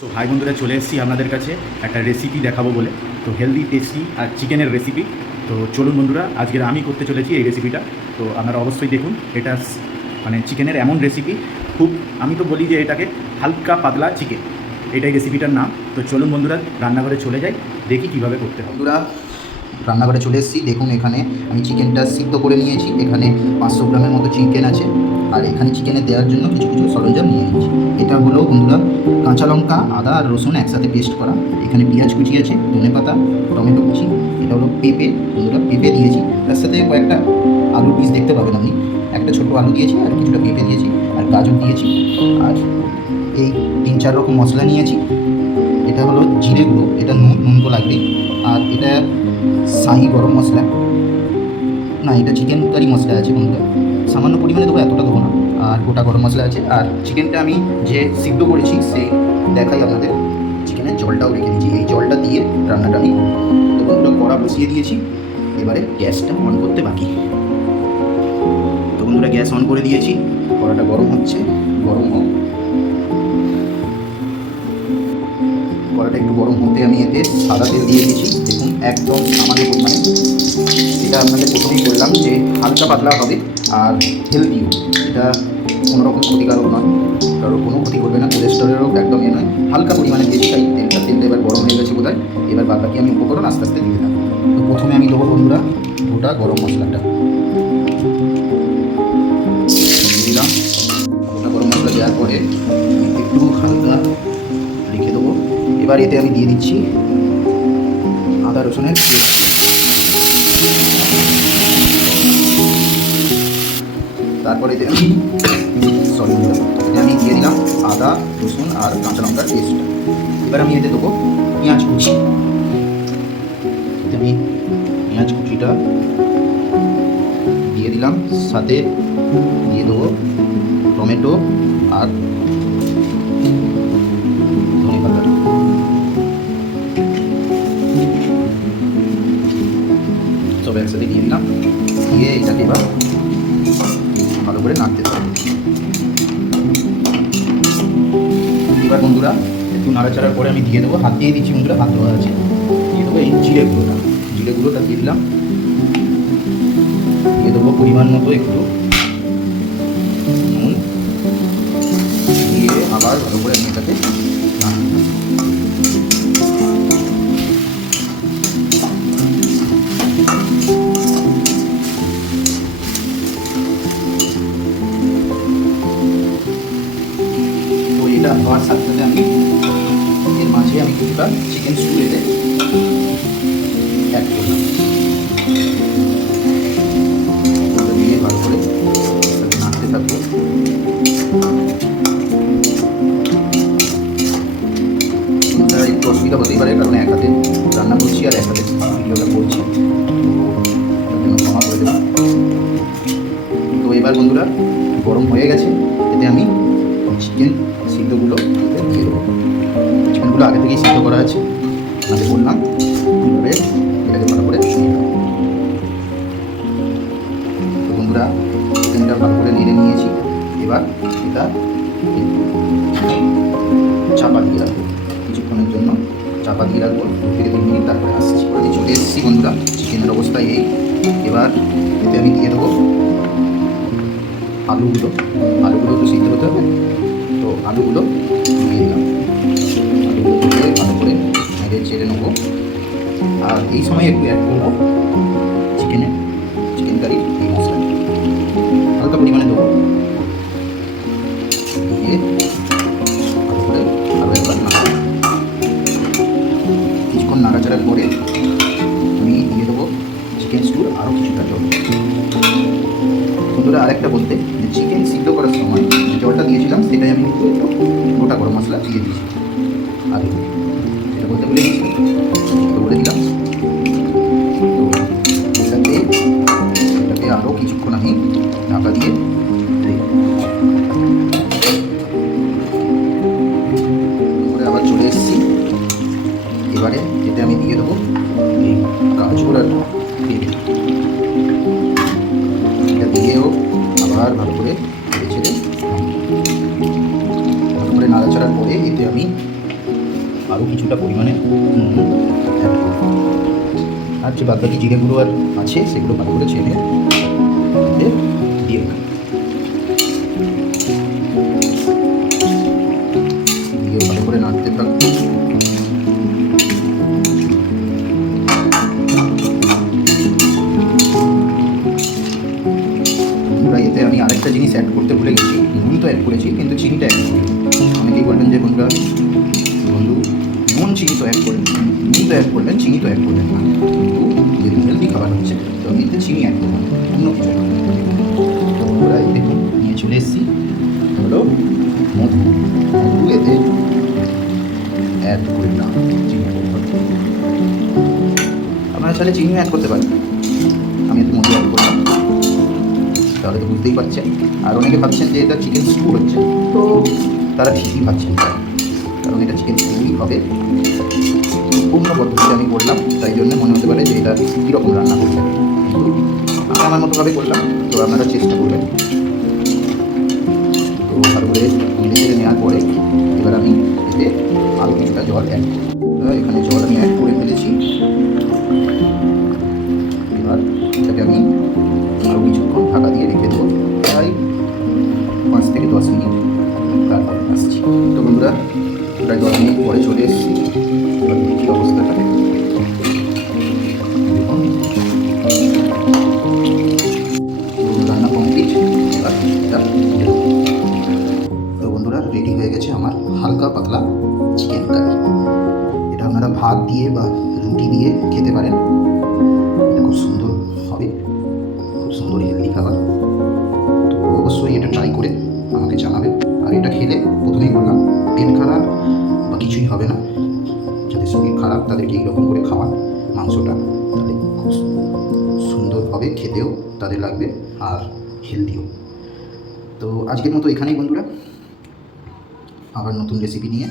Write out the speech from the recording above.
তো ভাই বন্ধুরা চলে এসেছি আপনাদের কাছে একটা রেসিপি দেখাবো বলে। তো হেলদি টেস্টি আর চিকেনের রেসিপি। তো চলুন বন্ধুরা, আজকের আমি করতে চলেছি এই রেসিপিটা। তো আপনারা অবশ্যই দেখুন। এটা মানে চিকেনের এমন রেসিপি, খুব আমি তো বলি যে এটাকে হালকা পাতলা চিকেন, এটাই রেসিপিটার নাম। তো চলুন বন্ধুরা, রান্নাঘরে চলে যাই, দেখি কীভাবে করতে হবে। বন্ধুরা রান্নাঘরে চলে এসেছি। দেখুন এখানে আমি চিকেনটা সিদ্ধ করে নিয়েছি। এখানে 500 গ্রামের মতো চিকেন আছে। আর এখানে চিকেনে দেওয়ার জন্য কিছু কিছু সরঞ্জাম নিয়ে নিয়েছি। এটা হলো বন্ধুরা কাঁচা লঙ্কা, আদা আর রসুন একসাথে পেস্ট করা। এখানে পেঁয়াজ কুচি আছে, ধনেপাতা, টমেটো কুচি। এটা হলো পেঁপে, বন্ধুরা পেঁপে দিয়েছি। তার সাথে কয়েকটা আলুর পিস দেখতে পাবেন আপনি। একটা ছোটো আলু দিয়েছি আর কিছুটা পেঁপে দিয়েছি আর গাজর দিয়েছি। আর এই 3-4 রকম মশলা নিয়েছি। এটা হলো জিরে গুঁড়ো, এটা নুন তো লাগবে। আর এটা শাহি গরম মশলা, না এটা চিকেন কারি মশলা আছে বন্ধুরা, সামান্য পরিমাণে দেবো, এতটা দেবো না। আর গোটা গরম মশলা আছে। আর চিকেনটা আমি যে সিদ্ধ করেছি সেই দেখাই আপনাদের। চিকেনের জলটাও রেখে দিয়েছি, এই জলটা দিয়ে রান্নাটা আমি করব। তো বন্ধুরা কড়া বসিয়ে দিয়েছি, এবারে গ্যাসটা অন করতে বাকি। তো বন্ধুরা গ্যাস অন করে দিয়েছি, কড়াটা গরম হচ্ছে, গরম হোক। কড়াটা একটু গরম হতে আমি এতে সাদা তেল দিয়ে দিয়েছি। দেখুন একদম সামান্য পরিমাণে। এটা আপনাদের প্রথমেই বললাম যে হালকা পাতলা হবে আর হেলদিও। এটা কোনো রকম ক্ষতিকারক নয়, কারোর কোনো ক্ষতি করবে না, কোলেস্টেরলেরও একদম নয়। হালকা পরিমাণে দিয়েছি তাই তেলটা এবার গরম হয়ে গেছে বোধহয়। এবার বাদ বাকি আমি উপকরণ আস্তে আস্তে দিতে থাকবো। তো প্রথমে আমি দেবো বন্ধুরা গোটা গরম মশলাটা দিলাম। গোটা গরম মশলা দেওয়ার পরে একটু হালকা রেখে দেবো। এবার এতে আমি দিয়ে দিচ্ছি আদা রসুনের পেস্ট। তারপরে এতে আমি দিয়ে দিলাম আদা রসুন আর কাঁচা লঙ্কার পেস্ট। এবার আমি এতে দেবো পেঁয়াজ কুচি। এতে আমি পেঁয়াজ কুচিটা দিয়ে দিলাম, সাথে দিয়ে দেবো টমেটো আর ধনে পাতা। সব একসাথে দিয়ে দিলাম, দিয়ে এটাকে এবার ভালো করে নাড়তে থাকবো। এবার বন্ধুরা একটু নাড়াচাড়ার পরে আমি দিয়ে দেবো, হাত দিয়ে দিচ্ছি বন্ধুরা, হাত ধোয়া আছে, দিয়ে দেবো এই জিরে গুঁড়োটা দিয়ে দিলাম। দিয়ে দেবো পরিমাণ মতো একটু নুন, দিয়ে আবার ভালো করে আমি এটাকে এটা হওয়ার সাথে সাথে আমি এর মাঝে আমি কিছুটা চিকেন স্টু এতে অ্যাড করলাম। দিয়ে ভালো করে নাড়তে থাকবো। একটু অসুবিধা হতেই পারে, কারণ এক হাতে রান্না করছি আর এক হাতে ভিডিওটা করছি, তার জন্য ক্ষমা করে দেবেন। তো এবার বন্ধুরা গরম হয়ে গেছে, এতে আমি চিকেন সিদ্ধগুলো দিয়ে দেবো। চিকেনগুলো আগে থেকেই সিদ্ধ করা আছে, আমি বললাম কীভাবে এটাকে ভালো করে নিয়ে নেব। তো বন্ধুরা চিকেনটা ভালো করে নেড়ে নিয়েছি। এবার এটা চাপা দিয়ে রাখবো, কিছুক্ষণের জন্য চাপা দিয়ে রাখবো, 2 থেকে 3 মিনিট, তারপরে আসছি। চলে এসেছি বন্ধুরা, চিকেনের অবস্থা এই। এবার এতে আমি দিয়ে দেবো আলুগুলো তো সিদ্ধ হতে হবে। তো আলুগুলো দিয়ে দিলাম, আলুগুলো দিয়ে ভালো করে নেড়ে চেড়ে নেবো। আর এই সময় একটু অ্যাড করবো চিকেন কারি এই মশলা হালকা পরিমাণে দেবো, দিয়ে ভালো করে আরও একবার নাড়াবো। কিছুক্ষণ নাড়াচাড়ার পরে আমি দিয়ে দেবো চিকেন স্টুর আরও কিছুটা জল। বন্ধুরা আরেকটা বলতে, চিকেন সিদ্ধ করার সময় যে জলটা দিয়েছিলাম সেটাই আমি কিন্তু একটু গোটা গরম মশলা দিয়ে দিয়েছি আগে, সেটা বলতে ভুলে গেছি, তো বলে দিলাম। তো এটাকে আরও কিছুক্ষণ আমি ঢাকা দিয়ে আবার চলে এসেছি। এবারে এতে আমি দিয়ে দেবো এই গাজর আর পেঁপে। এটা দিয়েও আবার ভালো করে ছেড়ে ভালো করে নাড়াচাড়ার পরে এতে আমি আরও কিছুটা পরিমাণে নুন অ্যাড করব। আর যে বাদবাকি জিরে গুঁড়ো আর আছে সেগুলো ভালো করে ছেড়ে দিয়ে দেবো। দিয়ে ভালো করে নাড়তে থাকবো। এতে আমি আরেকটা জিনিস অ্যাড করতে ভুলে গেছি, নুন তো অ্যাড করেছি কিন্তু চিনিটা অ্যাড করি। অনেকেই বলবেন যে বন্ধু নুন চিনি তো অ্যাড করবেন, নুন তো অ্যাড করবেন, চিনি তো অ্যাড করবেন না, কিন্তু যেহেতু হেলদি খাবার হচ্ছে তো আমি এতে চিনি অ্যাড করবো, অন্য কিছু না। তো বন্ধুরা এই দেখুন নিয়ে চলে এসেছি হলো মধু। মধু এতে অ্যাড করলাম, চিনি আপনারা চাইলে চিনি অ্যাড করতে পারেন, আমি এতে মধু অ্যাড করলাম। তাহলে তো বুঝতেই পারছেন। আর অনেকে ভাবছেন যে এটা চিকেন স্টু হচ্ছে, তো তারা ঠিকই ভাবছেন, কারণ এটা চিকেন স্টুই হবে। পূর্ণ পদ্ধতিতে আমি করলাম, তাই জন্য মনে হতে পারে যে এটা কীরকম রান্না করছেন, কিন্তু আমি আমার মতোভাবে করলাম, তো আপনারা চেষ্টা করবেন। তো ভালো করে নেড়ে চেড়ে নেওয়ার পরে এবার আমি এতে আরও কিছুটা জল অ্যাড করব। এখানে জল আমি অ্যাড করে ফেলেছি। এবার এটাকে আমি আরও কিছুক্ষণ ঢাকা দিয়ে রেখে দেবো, প্রায় 5 থেকে 10 মিনিট। তারপরে আসছি। তো বন্ধুরা প্রায় 10 মিনিট পরে চলে এসেছি। এবার দেখি অবস্থাটা। দেখুন রান্না কমপ্লিট। এবার এটা তো বন্ধুরা রেডি হয়ে গেছে আমার হালকা পাতলা চিকেন কারি। এটা আপনারা ভাত দিয়ে বা রুটি দিয়ে খেতে পারেন, এটা খুব সুন্দর হবে, খুব সুন্দর হেলদি খাবার। তো অবশ্যই এটা ট্রাই করে আমাকে জানাবেন। আর এটা খেলে প্রথমেই বললাম পেট খারাপ বা কিছুই হবে না। যাদের শরীর খারাপ তাদেরকে এইরকম করে খাওয়ান মাংসটা, তাহলে খুব সুন্দর হবে, খেতেও তাদের লাগবে আর হেলদিও। তো আজকের মতো এখানেই বন্ধুরা, আবার নতুন রেসিপি নিয়ে